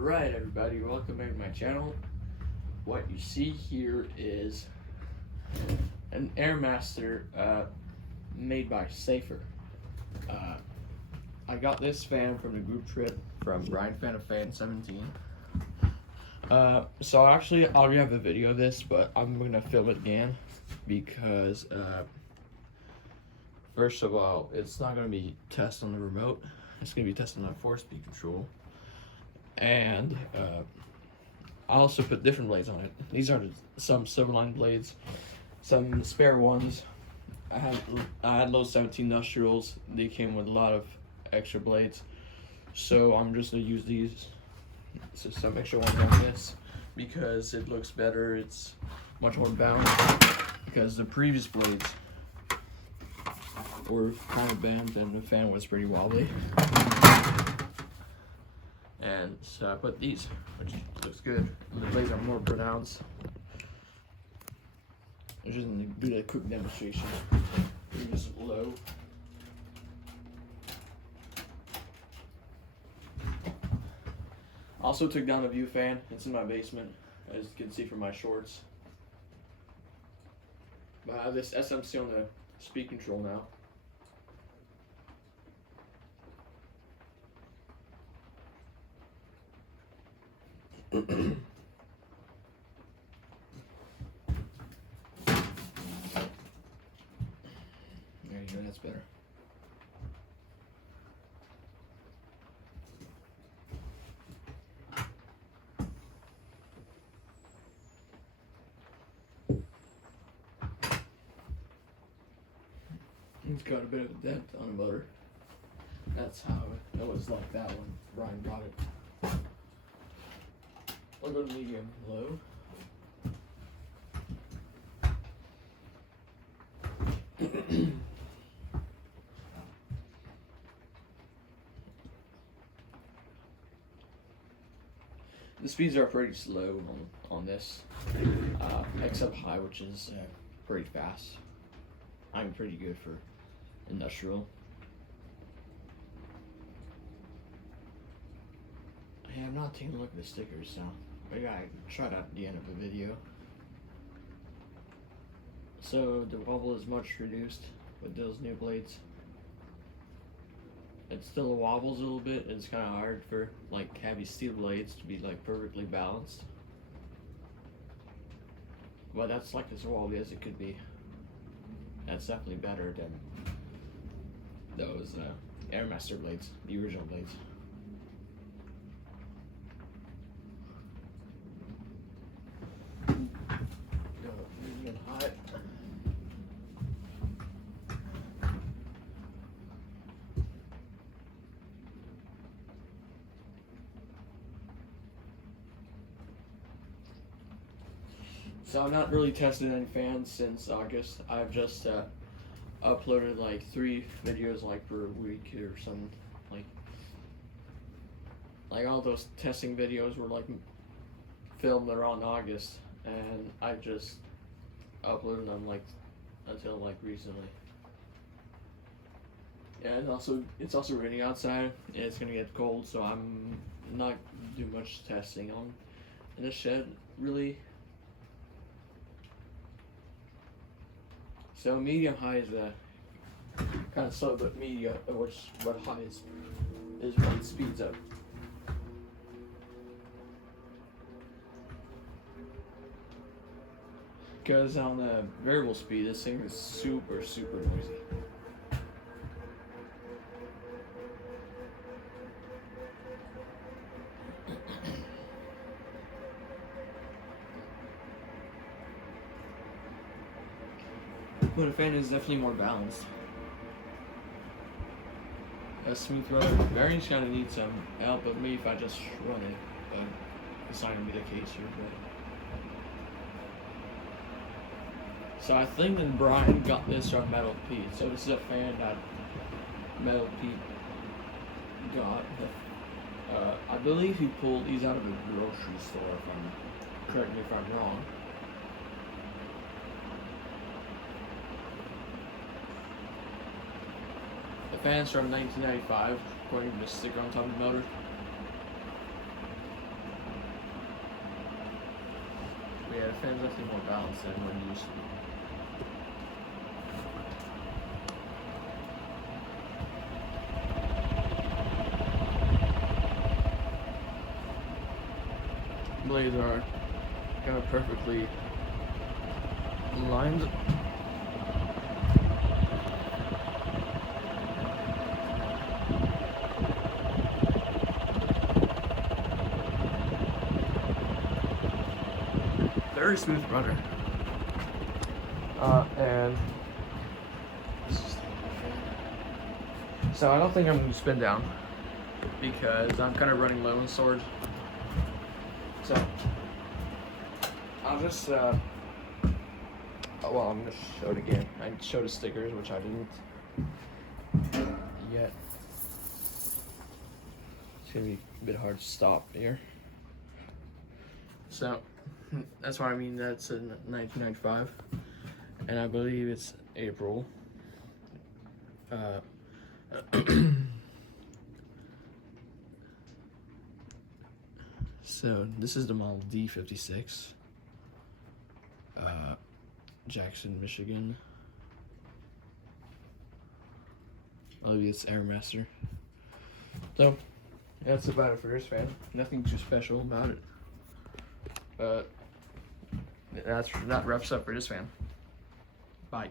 Alright everybody, welcome back to my channel. What you see here is an Airmaster made by Safer. I got this fan from the group trip from Brian Fan of Fan 17. So actually I already have a video of this, but I'm gonna film it again because first of all, it's not gonna be tested on the remote. It's gonna be tested on 4-speed control. And I also put different blades on it. These are some Silverline blades, some spare ones. I had those 17 industrials. They came with a lot of extra blades, so I'm just gonna use these. So some extra ones on this because it looks better. It's much more balanced because the previous blades were kind of bent and the fan was pretty wobbly. And so I put these, which looks good. The blades are more pronounced. I'm just gonna do that quick demonstration. Bring this low. Also took down a view fan. It's in my basement, as you can see from my shorts. But I have this SMC on the speed control now. There you go, that's better. It's got a bit of a dent on the motor. That's how it was like that when Brian bought it. I'll go to medium low. The speeds are pretty slow on this, except high, which is pretty fast. I'm pretty good for industrial. I have not taken a look at the stickers, so maybe I try that at the end of the video. So the wobble is much reduced with those new blades. It still wobbles a little bit. It's kind of hard for like heavy steel blades to be like perfectly balanced. But that's like as wobbly as it could be. That's definitely better than those Airmaster blades, the original blades. So I'm not really testing any fans since August. I've just uploaded like 3 videos like per week or something. Like all those testing videos were like filmed around August, and I just uploaded them like until like recently. Yeah, and also it's also raining outside and it's gonna get cold, so I'm not doing much testing on in the shed really. So medium high is kind of slow, but medium, what high is when it speeds up. Because on the variable speed, this thing is super noisy. But a fan is definitely more balanced. A smooth rudder variant's gonna need some help with me if I just run it, but it's not gonna be the case here. So I think that Brian got this from Metal Pete. So this is a fan that Metal Pete got. I believe he pulled these out of a grocery store, correct me if I'm wrong. The fan's from 1995, according to the sticker on top of the motor. Yeah, the fan's definitely more balanced than what it used to be. Blades are kind of perfectly lined. Very smooth rudder. And so I don't think I'm going to spin down because I'm kind of running low on storage. So I'll just well, I'm gonna show it again. I showed the stickers, which I didn't yet. It's gonna be a bit hard to stop here. So that's what I mean. That's in 1995, and I believe it's April. So this is the model D56, Jackson, Michigan. I believe it's Airmaster. So that's about it for this fan. Nothing too special about it. That wraps up for this fan. Bye.